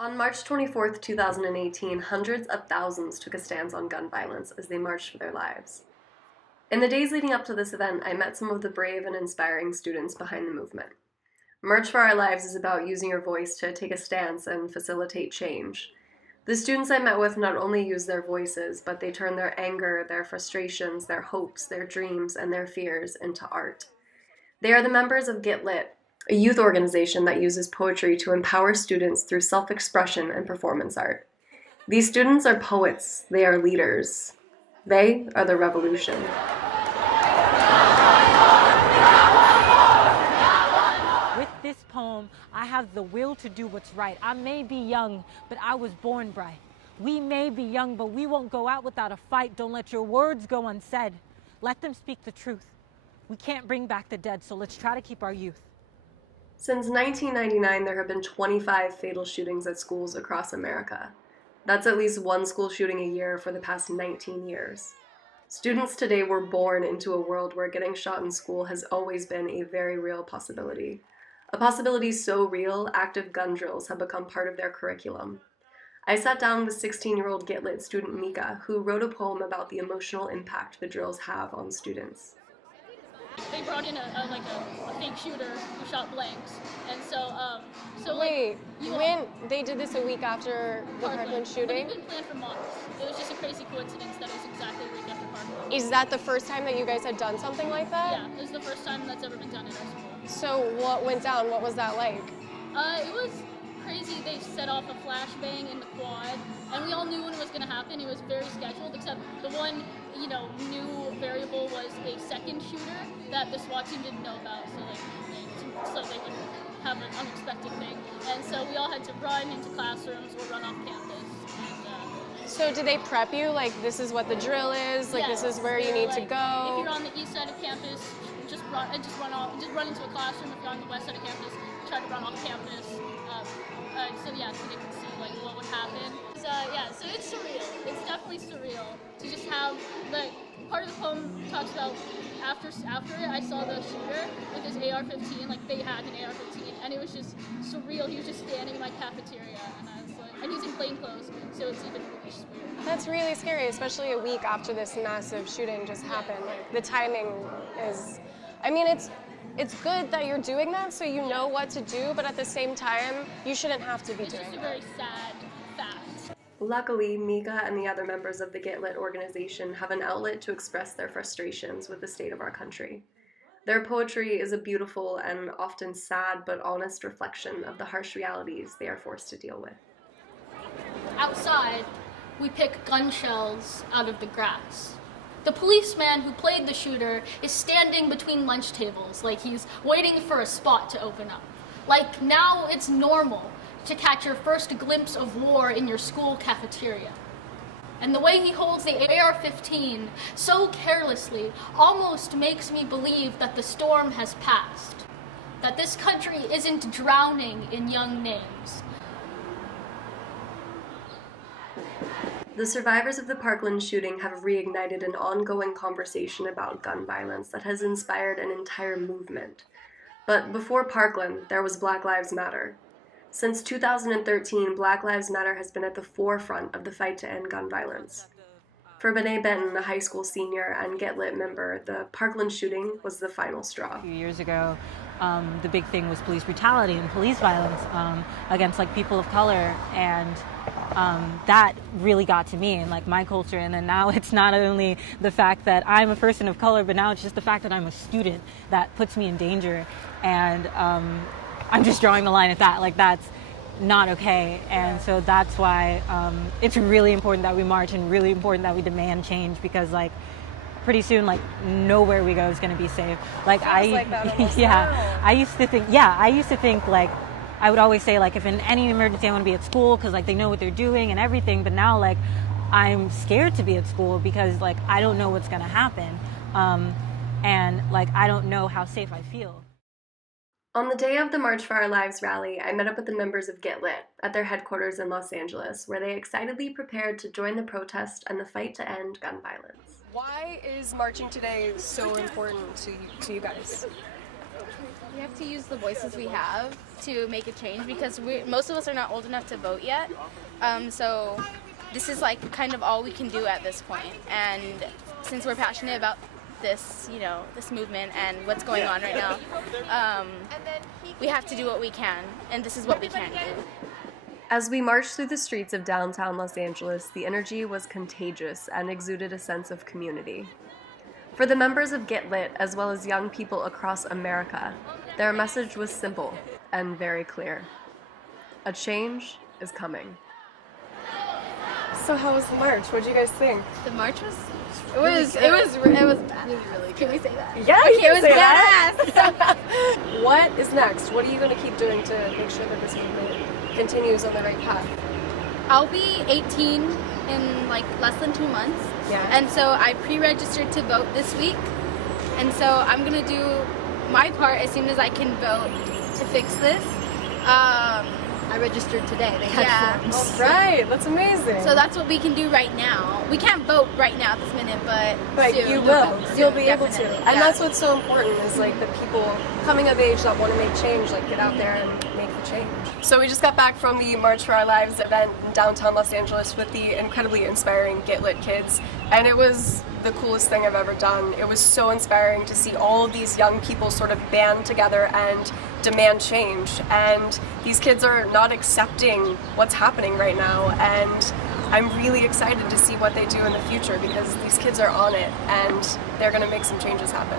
On March 24th, 2018, hundreds of thousands took a stance on gun violence as they marched for their lives. In the days leading up to this event, I met some of the brave and inspiring students behind the movement. March for Our Lives is about using your voice to take a stance and facilitate change. The students I met with not only use their voices, but they turn their anger, their frustrations, their hopes, their dreams, and their fears into art. They are the members of Get Lit, a youth organization that uses poetry to empower students through self-expression and performance art. These students are poets. They are leaders. They are the revolution. With this poem, I have the will to do what's right. I may be young, but I was born bright. We may be young, but we won't go out without a fight. Don't let your words go unsaid. Let them speak the truth. We can't bring back the dead, so let's try to keep our youth. Since 1999, there have been 25 fatal shootings at schools across America. That's at least one school shooting a year for the past 19 years. Students today were born into a world where getting shot in school has always been a very real possibility. A possibility so real, active gun drills have become part of their curriculum. I sat down with 16-year-old Get Lit student Mika, who wrote a poem about the emotional impact the drills have on students. They brought in a fake shooter who shot blanks, and Wait, when they did this a week after the Parkland shooting? But it had been planned for months. It was just a crazy coincidence that it was exactly a week after Parkland. Is that the first time that you guys had done something like that? Yeah, it was the first time that's ever been done in our school. So what went down? What was that like? It was crazy. They set off a flashbang in the quad, and we all knew when it was going to happen. It was very scheduled, except the one, new variable was a second shooter that the SWAT team didn't know about, so they would have an unexpected thing. And so we all had to run into classrooms or run off campus. So did they prep you, like, this is what the drill is, like, this is where you need to go? If you're on the east side of campus, just run into a classroom. If you're on the west side of campus, try to run off campus. So they could see what would happen. So it's surreal. It's definitely surreal to just have part of the poem talks about after it, I saw the shooter with his AR-15, they had an AR-15, and it was just surreal. He was just standing in my cafeteria, and I was and he's in plain clothes, so it's even really weird. That's really scary, especially a week after this massive shooting just happened. The timing is, it's good that you're doing that so you know what to do, but at the same time, you shouldn't have to be doing it. It's just a very sad fact. Luckily, Mika and the other members of the Get Lit organization have an outlet to express their frustrations with the state of our country. Their poetry is a beautiful and often sad but honest reflection of the harsh realities they are forced to deal with. Outside, we pick gun shells out of the grass. The policeman who played the shooter is standing between lunch tables like he's waiting for a spot to open up. Like now it's normal to catch your first glimpse of war in your school cafeteria. And the way he holds the AR-15 so carelessly almost makes me believe that the storm has passed, that this country isn't drowning in young names. The survivors of the Parkland shooting have reignited an ongoing conversation about gun violence that has inspired an entire movement. But before Parkland, there was Black Lives Matter. Since 2013, Black Lives Matter has been at the forefront of the fight to end gun violence. For Benet Benton, a high school senior and Get Lit member, the Parkland shooting was the final straw. A few years ago, the big thing was police brutality and police violence against people of color, and that really got to me and my culture. And then now it's not only the fact that I'm a person of color, but now it's just the fact that I'm a student that puts me in danger, and I'm just drawing the line at that. That's not okay. And so that's why it's really important that we march and really important that we demand change, because pretty soon nowhere we go is going to be safe. I used to think I would always say if in any emergency I want to be at school because they know what they're doing and everything, but now I'm scared to be at school because I don't know what's going to happen, and I don't know how safe I feel. On the day of the March for Our Lives rally, I met up with the members of Get Lit at their headquarters in Los Angeles, where they excitedly prepared to join the protest and the fight to end gun violence. Why is marching today so important to you guys? We have to use the voices we have to make a change because most of us are not old enough to vote yet. So this is like kind of all we can do at this point. And since we're passionate about this, this movement and what's going on right now, we have to do what we can, and this is what we can do. As we marched through the streets of downtown Los Angeles, the energy was contagious and exuded a sense of community. For the members of Get Lit, as well as young people across America, their message was simple and very clear. A change is coming. So how was the march? What did you guys think? The march was it was bad. Really can we say that? Yeah, okay, it was badass. What is next? What are you going to keep doing to make sure that this movement continues on the right path? I'll be 18 in like less than 2 months. Yeah. And so I pre-registered to vote this week. And so I'm going to do my part as soon as I can vote to fix this. I registered today. They had forms. All right, that's amazing. So that's what we can do right now. We can't vote right now at this minute, but soon. You will. Soon, You'll be able to. definitely. And Yeah. that's what's so important is like the people coming of age that want to make change, like get out there and make the change. So we just got back from the March for Our Lives event in downtown Los Angeles with the incredibly inspiring Get Lit kids. And it was the coolest thing I've ever done. It was so inspiring to see all of these young people sort of band together and demand change. And these kids are not accepting what's happening right now. And I'm really excited to see what they do in the future because these kids are on it and they're going to make some changes happen.